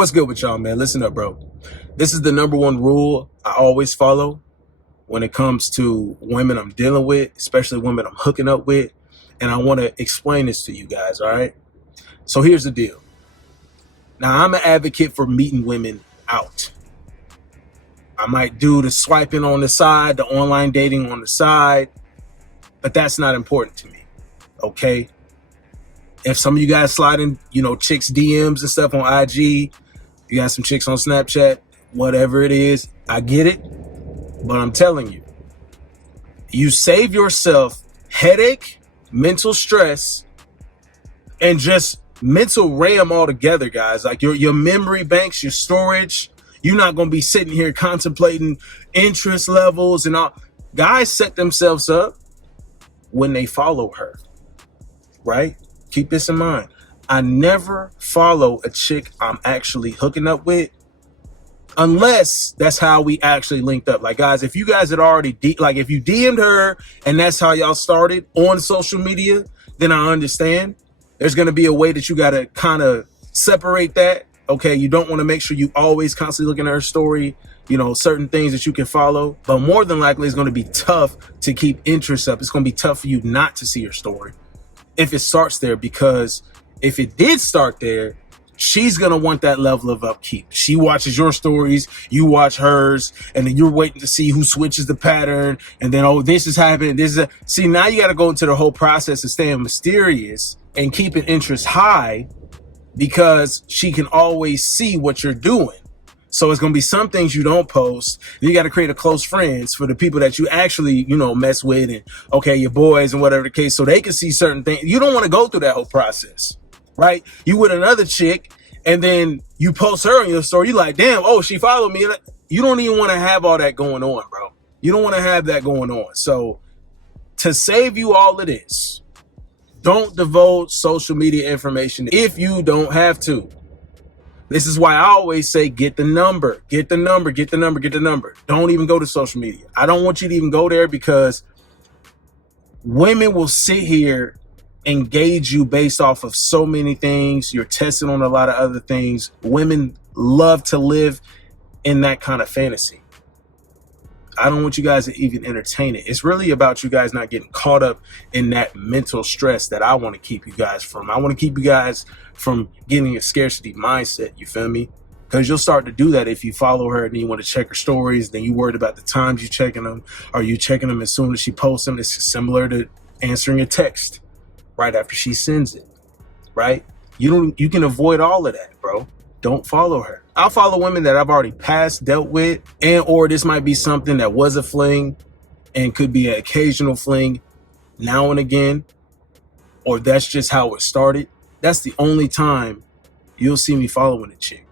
What's good with y'all, man? Listen up, bro. This is the number one rule I always follow when it comes to women I'm dealing with, especially women I'm hooking up with. And I want to explain this to you guys, all right? So here's the deal. Now, I'm an advocate for meeting women out. I might do the swiping on the side, the online dating on the side, but that's not important to me, okay? If some of you guys sliding, chicks DMs and stuff on IG, you got some chicks on Snapchat, whatever it is, I get it. But I'm telling you, you save yourself headache, mental stress, and just mental RAM altogether, guys. Like your memory banks, your storage, you're not going to be sitting here contemplating interest levels and all. Guys set themselves up when they follow her, right? Keep this in mind. I never follow a chick I'm actually hooking up with unless that's how we actually linked up. Like, guys, if you guys had already, if you DM'd her and that's how y'all started on social media, then I understand. There's going to be a way that you got to kind of separate that. Okay, you don't want to make sure you always constantly looking at her story, certain things that you can follow. But more than likely, it's going to be tough to keep interest up. It's going to be tough for you not to see her story if it starts there, because if it did start there, she's going to want that level of upkeep. She watches your stories, you watch hers, and then you're waiting to see who switches the pattern. And then, oh, this is happening. See, now you got to go into the whole process of staying mysterious and keeping interest high, because she can always see what you're doing. So it's going to be some things you don't post. You got to create a close friends for the people that you actually, mess with, and okay, your boys and whatever the case, so they can see certain things. You don't want to go through that whole process, right? You with another chick and then you post her on your story. You like, damn, oh, she followed me. You don't even want to have all that going on, bro. You don't want to have that going on. So to save you all of this, don't divulge social media information if you don't have to. This is why I always say, get the number. Don't even go to social media. I don't want you to even go there, because women will sit here, engage you based off of so many things. You're testing on a lot of other things. Women love to live in that kind of fantasy. I don't want you guys to even entertain it. It's really about you guys not getting caught up in that mental stress that I want to keep you guys from. I want to keep you guys from getting a scarcity mindset. You feel me? Because you'll start to do that if you follow her and then you want to check her stories. Then you worried about the times you're checking them. Are you checking them as soon as she posts them? It's similar to answering a text right after she sends it, right? You can avoid all of that, bro. Don't follow her. I'll follow women that I've already dealt with, or this might be something that was a fling and could be an occasional fling now and again, or that's just how it started. That's the only time you'll see me following a chick.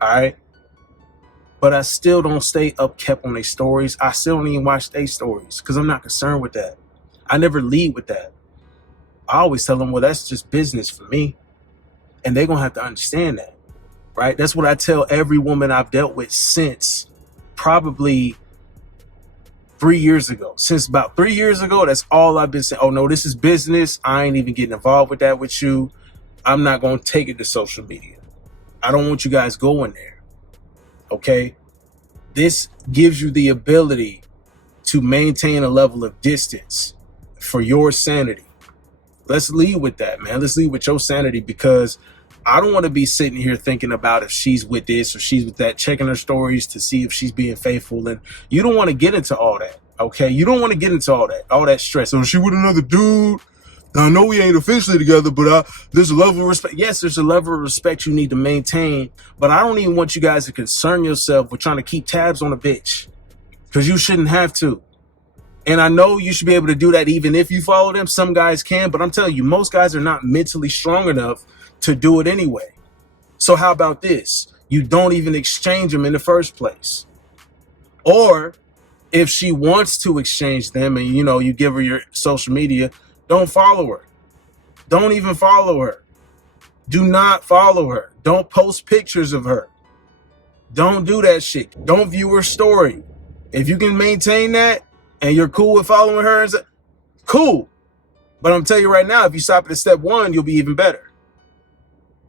All right? But I still don't stay upkept on their stories. I still don't even watch their stories because I'm not concerned with that. I never lead with that. I always tell them, well, that's just business for me. And they're going to have to understand that. Right? That's what I tell every woman I've dealt with since probably 3 years ago. Since about 3 years ago, that's all I've been saying. Oh, no, this is business. I ain't even getting involved with that with you. I'm not going to take it to social media. I don't want you guys going there. Okay? This gives you the ability to maintain a level of distance for your sanity. Let's lead with that, man. Let's lead with your sanity, because I don't want to be sitting here thinking about if she's with this or she's with that, checking her stories to see if she's being faithful. And you don't want to get into all that, okay? You don't want to get into all that stress. Oh, she with another dude? I know we ain't officially together, but there's a level of respect. Yes, there's a level of respect you need to maintain, but I don't even want you guys to concern yourself with trying to keep tabs on a bitch, because you shouldn't have to. And I know you should be able to do that even if you follow them. Some guys can, but I'm telling you, most guys are not mentally strong enough to do it anyway. So how about this? You don't even exchange them in the first place. Or if she wants to exchange them and you give her your social media, don't follow her. Don't even follow her. Do not follow her. Don't post pictures of her. Don't do that shit. Don't view her story. If you can maintain that and you're cool with following her, cool. But I'm telling you right now, if you stop at step one, you'll be even better.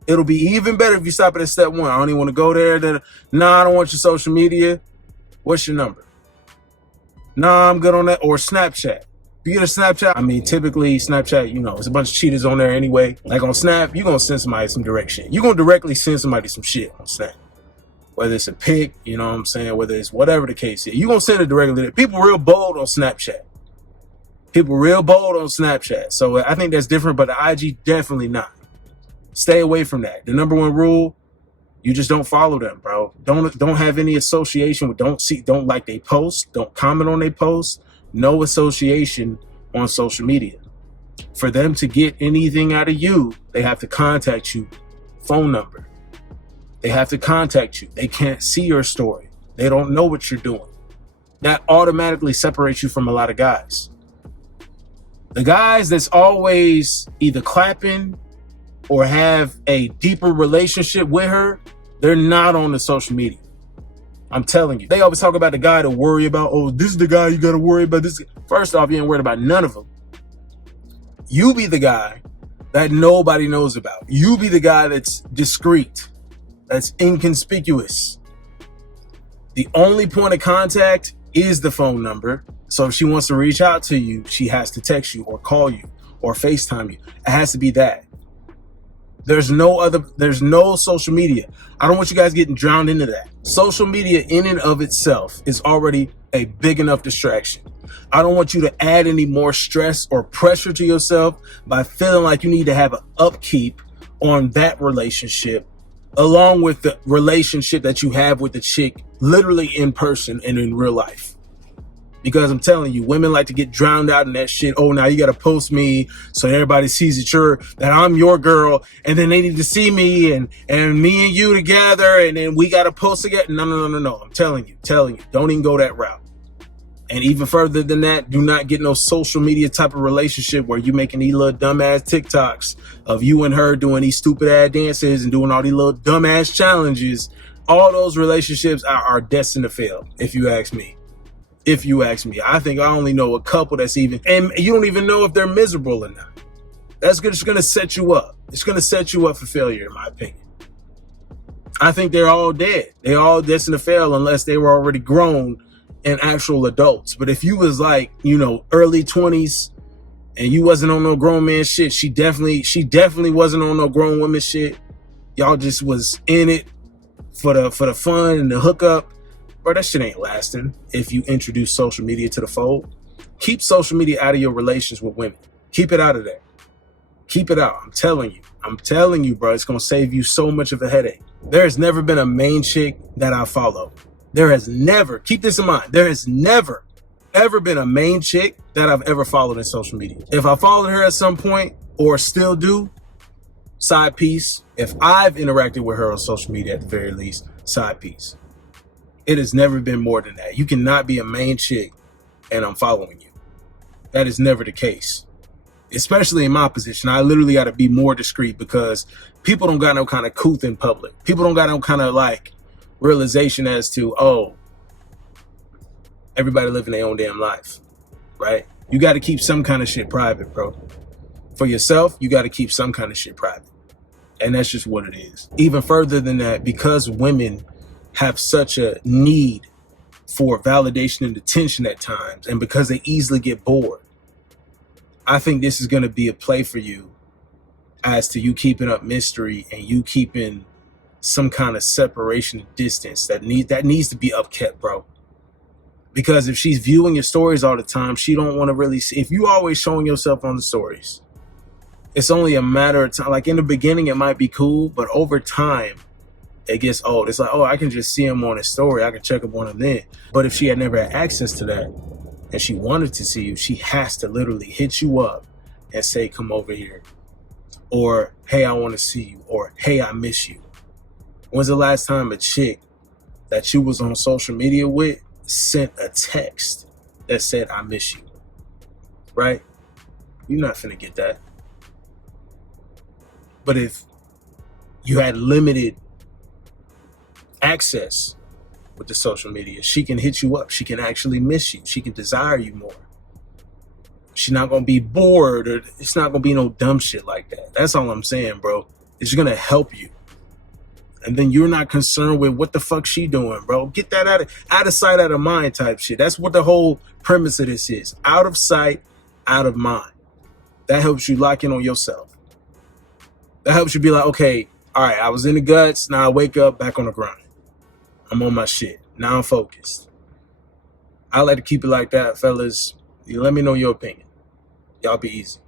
It'll be even better if you stop at step one. I don't even want to go there. Nah, I don't want your social media. What's your number? Nah, I'm good on that. Or Snapchat. If you get a Snapchat, I mean, typically Snapchat, you know, it's a bunch of cheaters on there anyway. Like on Snap, you're going to send somebody some direct shit. You're going to directly send somebody some shit on Snap. Whether it's a pic, you know what I'm saying? Whether it's whatever the case is. You're going to send it directly. People real bold on Snapchat. So I think that's different, but the IG, definitely not. Stay away from that. The number one rule, you just don't follow them, bro. Don't have any association with, don't like they post, don't comment on they post. No association on social media. For them to get anything out of you, they have to contact you. Phone number. They have to contact you. They can't see your story. They don't know what you're doing. That automatically separates you from a lot of guys. The guys that's always either clapping or have a deeper relationship with her, they're not on the social media. I'm telling you. They always talk about the guy to worry about. Oh, this is the guy you got to worry about. This. First off, you ain't worried about none of them. You be the guy that nobody knows about. You be the guy that's discreet, that's inconspicuous. The only point of contact is the phone number. So if she wants to reach out to you, she has to text you or call you or FaceTime you. It has to be that. There's no social media. I don't want you guys getting drowned into that. Social media in and of itself is already a big enough distraction. I don't want you to add any more stress or pressure to yourself by feeling like you need to have an upkeep on that relationship, along with the relationship that you have with the chick, literally in person and in real life. Because I'm telling you, women like to get drowned out in that shit. Oh, now you got to post me so everybody sees that I'm your girl, and then they need to see me and me and you together, and then we got to post together. No. I'm telling you, don't even go that route. And even further than that, do not get no social media type of relationship where you making these little dumbass TikToks of you and her doing these stupid ass dances and doing all these little dumbass challenges. All those relationships are destined to fail, if you ask me. I think I only know a couple that's even, and you don't even know if they're miserable or not. That's good. It's going to set you up. It's going to set you up for failure, in my opinion. I think they're all dead. They're all destined to fail unless they were already grown and actual adults. But if you was like, you know, early 20s and you wasn't on no grown man shit, she definitely wasn't on no grown woman shit. Y'all just was in it for the fun and the hookup. Bro, that shit ain't lasting if you introduce social media to the fold. Keep social media out of your relations with women. Keep it out of there. Keep it out. I'm telling you, bro, it's going to save you so much of a headache. There has never been a main chick that I follow. There has never, keep this in mind, there has never, ever been a main chick that I've ever followed in social media. If I followed her at some point or still do, side piece. If I've interacted with her on social media at the very least, side piece. It has never been more than that. You cannot be a main chick and I'm following you. That is never the case. Especially in my position, I literally got to be more discreet because people don't got no kind of couth in public. People don't got no kind of like realization as to, oh, everybody living their own damn life, right? You got to keep some kind of shit private, bro. For yourself, you got to keep some kind of shit private. And that's just what it is. Even further than that, because women have such a need for validation and attention at times, and because they easily get bored, I think this is going to be a play for you as to you keeping up mystery and you keeping some kind of separation and distance that needs to be upkept, bro. Because if she's viewing your stories all the time, she don't want to really see. If you always showing yourself on the stories, it's only a matter of time. Like in the beginning, it might be cool, but over time, it gets old. It's like, oh, I can just see him on his story. I can check up on him then. But if she had never had access to that and she wanted to see you, she has to literally hit you up and say, come over here. Or, hey, I want to see you. Or, hey, I miss you. When's the last time a chick that you was on social media with sent a text that said, I miss you? Right? You're not finna get that. But if you had limited access with the social media, she can hit you up. She can actually miss you. She can desire you more. She's not going to be bored, or it's not going to be no dumb shit like that. That's all I'm saying, bro. It's going to help you. And then you're not concerned with what the fuck she doing, bro. Get that out of sight, out of mind type shit. That's what the whole premise of this is. Out of sight, out of mind. That helps you lock in on yourself. That helps you be like, okay, all right, I was in the guts. Now I wake up back on the grind. I'm on my shit. Now I'm focused. I like to keep it like that, fellas. You let me know your opinion. Y'all be easy.